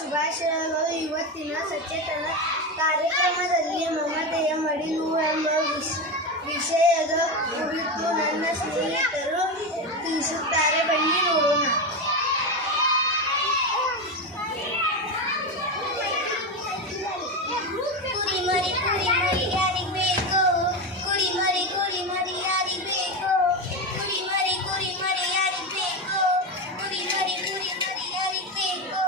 ಶುಭಾಶಯಗಳು. ಇವತ್ತಿನ ಸಚೇತನ ಕಾರ್ಯಕ್ರಮದಲ್ಲಿ ಮಮತೆಯ ಮಡಿಲು ಎಂಬ ವಿಷಯದ ಕುರಿತು ನನ್ನ ಸ್ನೇಹಿತರು ತಿಳಿಸುತ್ತಾರೆ. ಬನ್ನಿ ನೋಡೋಣ. ಕುರಿಮರಿ ಕುರಿಮರಿ ಯಾರಿಗೆ ಬೇಕು? ಕುರಿಮರಿ ಕುರಿಮರಿ ಯಾರಿಗೆ ಬೇಕು? ಕುರಿಮರಿ ಕುರಿಮರಿ ಯಾರಿಗೆ ಬೇಕು? ಕುರಿಮರಿ ಕುರಿಮರಿ ಯಾರಿಗೆ ಬೇಕು?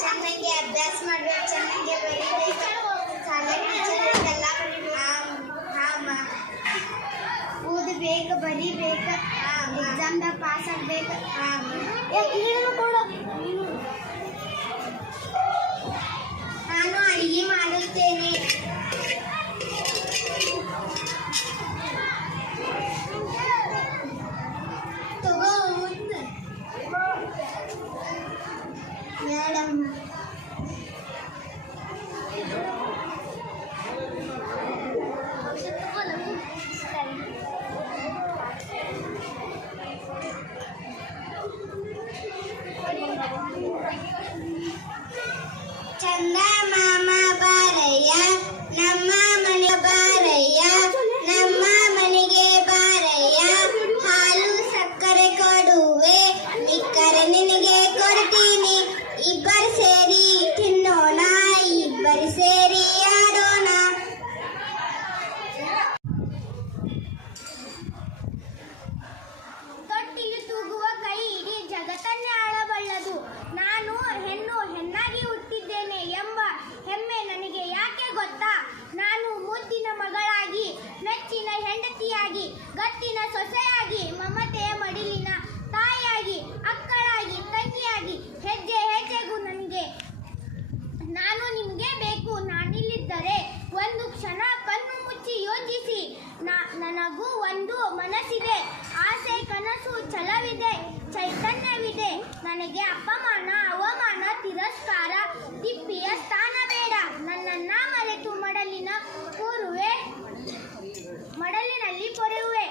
ಚೆನ್ನಾಗಿ ಅಭ್ಯಾಸ ಮಾಡಬೇಕು, ಚೆನ್ನಾಗಿ ಬರೀಬೇಕು, ಓದಬೇಕು, ಬರೀಬೇಕು, ಎಕ್ಸಾಮ್ದಾಗ ಪಾಸ್ ಆಗ್ಬೇಕು. ನಾನು ಅಡಿಗೆ ಮಾಡುತ್ತೇನೆ. ತಗೋ ಮೇಡಮ್. ಚಂದ ಮಾಮ ಬಾರಯ್ಯ, ನಮ್ಮ ಮನೆ ಬಾರಯ್ಯ, ನಮ್ಮ ಮನೆಗೆ ಬಾರಯ್ಯ. ಹಾಲು ಸಕ್ಕರೆ ಕೊಡುವೆ, ಇಕ್ಕರೆ ನಿನಗೆ ಕೊಡ್ತೀನಿ. ಇಬ್ಬರು ಸೇರಿ ತಿನ್ನೋಣ, ಇಬ್ಬರು ಸೇರಿ ಆಡೋಣ. ತೊಟ್ಟಿಲು ತೂಗುವ ಕೈ ಇಡೀ ಜಗತ್ತನ್ನೇ ಆಳಬಲ್ಲದು. ನಾನು ಹೆಣ್ಣಾಗಿ ಹುಟ್ಟಿದ್ದೇನೆ ಎಂಬ ಹೆಮ್ಮೆ ನನಗೆ ಯಾಕೆ ಗೊತ್ತಾ? ನಾನು ಮುದ್ದಿನ ಮಗಳಾಗಿ, ಮೆಚ್ಚಿನ ಹೆಂಡತಿಯಾಗಿ, ಗತ್ತಿನ ಸೊಸೆಯಾಗಿ, ಮಮತೆಯ ಮಡಿಲಿನ ತಾಯಿಯಾಗಿ, ಅಕ್ಕಳಾಗಿ, ತಂಗಿಯಾಗಿ, ಹೆಜ್ಜೆ ಹೆಜ್ಜೆಗೂ ನಾನು ನಿಮಗೆ ಬೇಕು. ನಾನಿಲ್ಲಿದ್ದರೆ ಒಂದು ಕ್ಷಣ ಕಣ್ಣು ಮುಚ್ಚಿ ಯೋಚಿಸಿ. ನನಗೂ ಒಂದು ಮನಸ್ಸಿದೆ, ಆಸೆ, ಕನಸು, ಛಲವಿದೆ, ಚೈತನ್ಯವಿದೆ. ನನಗೆ ಅಪಮಾನ, ಅವಮಾನ, ತಿರಸ್ಕಾರ, ತಿಪ್ಪಿಯ ಸ್ಥಾನ ಬೇಡ. ನನ್ನನ್ನ ಮರೆತು ಮಡಲಿನಲ್ಲಿ ಪೊರೆಯುವೆ.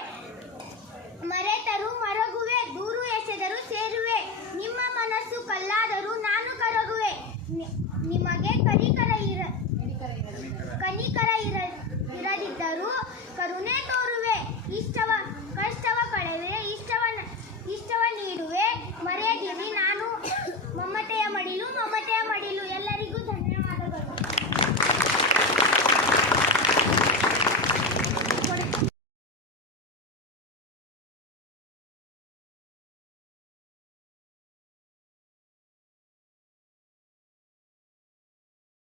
ಮರೆತರೂ ಮರಗುವೆ, ದೂರು ಎಸೆದರೂ ಸೇರುವೆ. ನಿಮ್ಮ ಮನಸ್ಸು ಕಲ್ಲಾದರೂ ನಾನು ಕರಗುವೆ. ನಿಮಗೆ ಕನಿಕರ ಇರದಿದ್ದರೂ ಕರುಣೆ ತೋರುವೆ. ಕಷ್ಟವ ಕಳೆದರೆ ಇಷ್ಟವ ನೀಡುವೆ. ಮರೆಯದಿರಿ ನಾನು ಮಮತೆಯ ಮಡಿಲು, ಮಮತೆಯ ಮಡಿಲು.